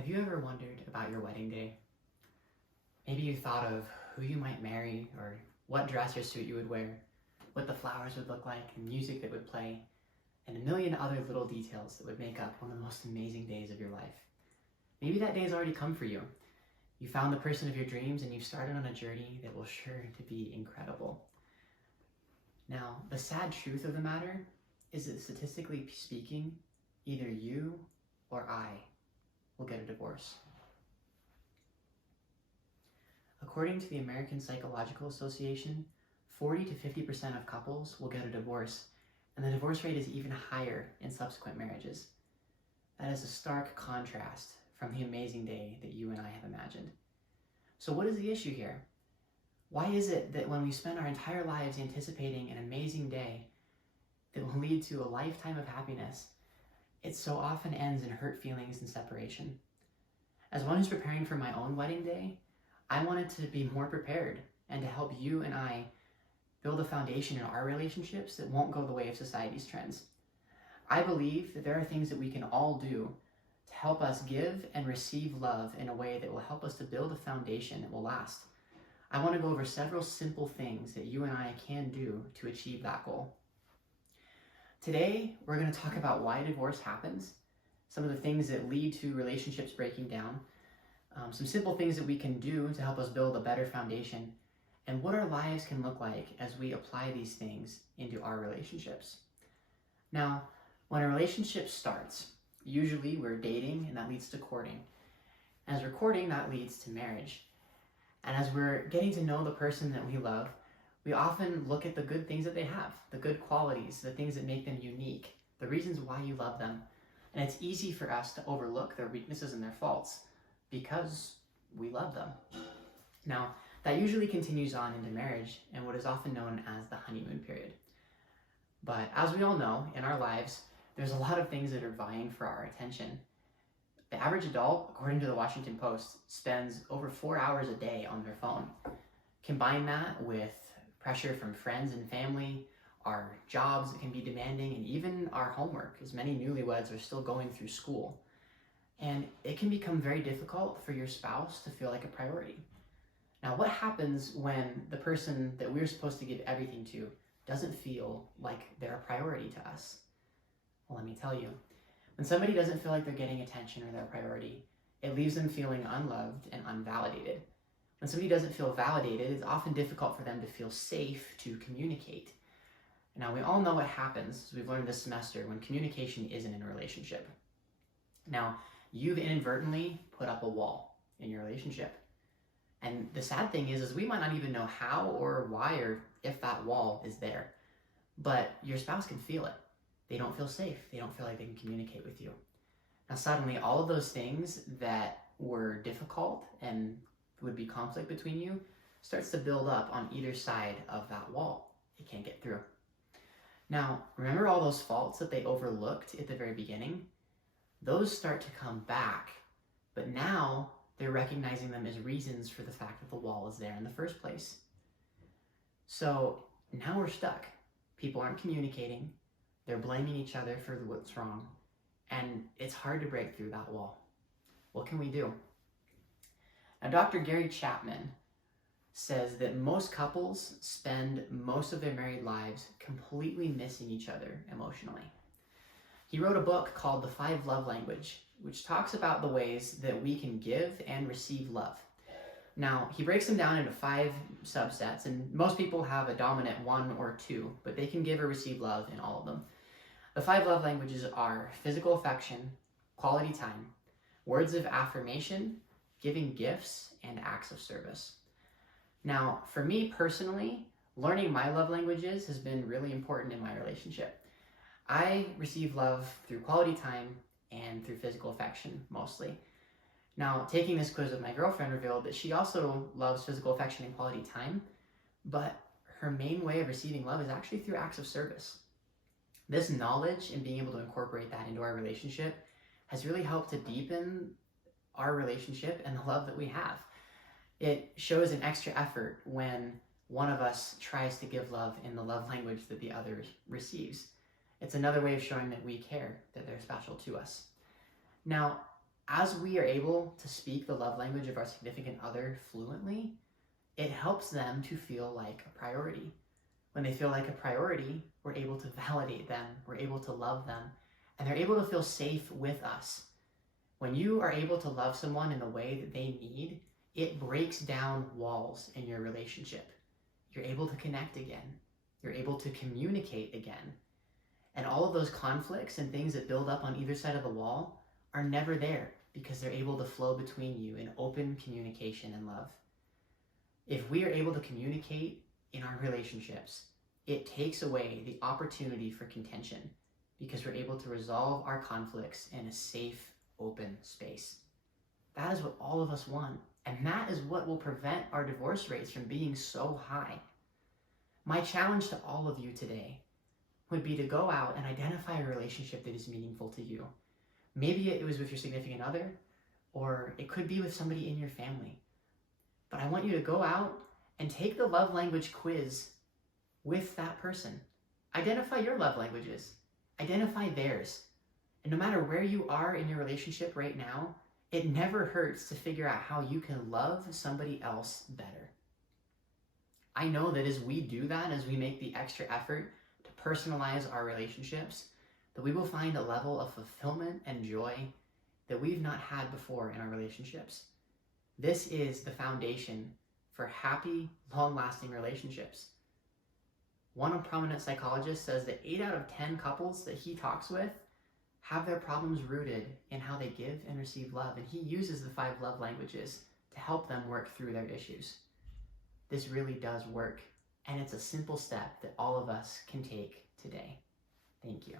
Have you ever wondered about your wedding day? Maybe you thought of who you might marry, or what dress or suit you would wear, what the flowers would look like, and music that would play, and a million other little details that would make up one of the most amazing days of your life. Maybe that day has already come for you. You found the person of your dreams and you've started on a journey that will sure to be incredible. Now, the sad truth of the matter is that statistically speaking, either you or I will get a divorce. According to the American Psychological Association, 40 to 50% of couples will get a divorce, and the divorce rate is even higher in subsequent marriages. That is a stark contrast from the amazing day that you and I have imagined. So what is the issue here? Why is it that when we spend our entire lives anticipating an amazing day that will lead to a lifetime of happiness, it so often ends in hurt feelings and separation? As one who's preparing for my own wedding day, I wanted to be more prepared and to help you and I build a foundation in our relationships that won't go the way of society's trends. I believe that there are things that we can all do to help us give and receive love in a way that will help us to build a foundation that will last. I want to go over several simple things that you and I can do to achieve that goal. Today, we're going to talk about why divorce happens, some of the things that lead to relationships breaking down, some simple things that we can do to help us build a better foundation, and what our lives can look like as we apply these things into our relationships. Now, when a relationship starts, usually we're dating and that leads to courting. As we're courting, that leads to marriage. And as we're getting to know the person that we love, we often look at the good things that they have, the good qualities, the things that make them unique, the reasons why you love them. And it's easy for us to overlook their weaknesses and their faults because we love them. Now, that usually continues on into marriage and what is often known as the honeymoon period. But as we all know, in our lives, there's a lot of things that are vying for our attention. The average adult, according to the Washington Post, spends over 4 hours a day on their phone. Combine that with pressure from friends and family, our jobs that can be demanding, and even our homework, as many newlyweds are still going through school. And it can become very difficult for your spouse to feel like a priority. Now, what happens when the person that we're supposed to give everything to doesn't feel like they're a priority to us? Well, let me tell you. When somebody doesn't feel like they're getting attention or they're a priority, it leaves them feeling unloved and unvalidated. When somebody doesn't feel validated, it's often difficult for them to feel safe to communicate. Now, we all know what happens, as we've learned this semester, when communication isn't in a relationship. Now, you've inadvertently put up a wall in your relationship. And the sad thing is we might not even know how or why or if that wall is there. But your spouse can feel it. They don't feel safe. They don't feel like they can communicate with you. Now suddenly, all of those things that were difficult and would be conflict between you starts to build up on either side of that wall. It can't get through. Now, remember all those faults that they overlooked at the very beginning? Those start to come back, but now they're recognizing them as reasons for the fact that the wall is there in the first place. So now we're stuck. People aren't communicating. They're blaming each other for what's wrong, and it's hard to break through that wall. What can we do? Now, Dr. Gary Chapman says that most couples spend most of their married lives completely missing each other emotionally. He wrote a book called The 5 Love Language, which talks about the ways that we can give and receive love. Now, he breaks them down into 5 subsets, and most people have a dominant 1 or 2, but they can give or receive love in all of them. The 5 love languages are physical affection, quality time, words of affirmation, giving gifts, and acts of service. Now, for me personally, learning my love languages has been really important in my relationship. I receive love through quality time and through physical affection, mostly. Now, taking this quiz with my girlfriend revealed that she also loves physical affection and quality time, but her main way of receiving love is actually through acts of service. This knowledge and being able to incorporate that into our relationship has really helped to deepen our relationship and the love that we have. It shows an extra effort when one of us tries to give love in the love language that the other receives. It's another way of showing that we care, that they're special to us. Now, As we are able to speak the love language of our significant other fluently, it helps them to feel like a priority. When they feel like a priority, we're able to validate them, we're able to love them, and they're able to feel safe with us. When you are able to love someone in the way that they need, it breaks down walls in your relationship. You're able to connect again. You're able to communicate again. And all of those conflicts and things that build up on either side of the wall are never there because they're able to flow between you in open communication and love. If we are able to communicate in our relationships, it takes away the opportunity for contention because we're able to resolve our conflicts in a safe, open space. That is what all of us want, and that is what will prevent our divorce rates from being so high. My challenge to all of you today would be to go out and identify a relationship that is meaningful to you. Maybe it was with your significant other, or it could be with somebody in your family. But I want you to go out and take the love language quiz with that person. Identify your love languages. Identify theirs. And no matter where you are in your relationship right now, it never hurts to figure out how you can love somebody else better. I know that as we do that, as we make the extra effort to personalize our relationships, that we will find a level of fulfillment and joy that we've not had before in our relationships. This is the foundation for happy, long-lasting relationships. One prominent psychologist says that 8 out of 10 couples that he talks with have their problems rooted in how they give and receive love, and he uses the 5 love languages to help them work through their issues. This really does work, and it's a simple step that all of us can take today. Thank you.